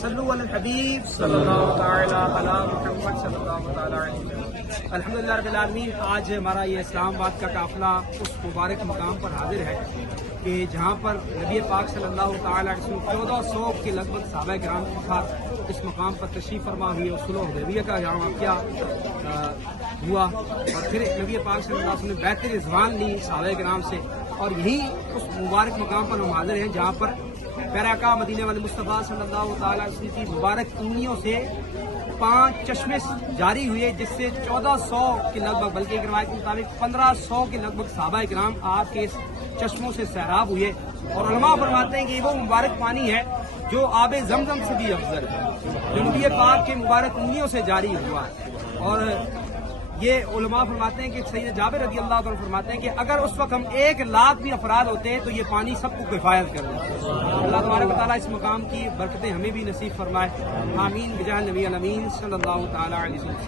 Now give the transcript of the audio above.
صلو علی الحبیب صلی اللہ تعالی علی محمد صلی اللہ تعالی علیہ وسلم۔ الحمدللہ رب العالمین، آج ہمارا یہ اسلام آباد کا قافلہ اس مبارک مقام پر حاضر ہے کہ جہاں پر نبی پاک صلی اللہ تعالی علیہ وسلم 1400 کے لگ بھگ صحابہ کرام کے ساتھ اس مقام پر تشریف فرما ہوئی اور صلح حدیبیہ کا جہاں واقعہ ہوا، اور پھر نبی پاک صلی اللہ علیہ وسلم نے بیعت رضوان لی صحابہ کرام سے، اور یہی اس مبارک مقام پر ہم حاضر ہیں جہاں پر پیراکا مدینہ والے مصطفیٰ صلی اللہ تعالی علیہ وسلم کی مبارک انگلیوں سے 5 چشمے جاری ہوئے، جس سے 1400 کے لگ بھگ، بلکہ ایک روایت کے مطابق 1500 کے لگ بھگ صحابہ کرام آپ کے اس چشموں سے سیراب ہوئے، اور علماء فرماتے ہیں کہ یہ وہ مبارک پانی ہے جو آب زمزم سے بھی افضل ہے، جو نبی پاک کے مبارک انگلیوں سے جاری ہوا۔ اور یہ علماء فرماتے ہیں کہ سید جابر رضی اللہ عنہ فرماتے ہیں کہ اگر اس وقت ہم 1 لاکھ بھی افراد ہوتے ہیں تو یہ پانی سب کو کفایت کر دیتا۔ اللہ تبارک و تعالیٰ اس مقام کی برکتیں ہمیں بھی نصیب فرمائے، آمین بجاہ نبی الامین صلی اللہ تعالی علیہ وسلم۔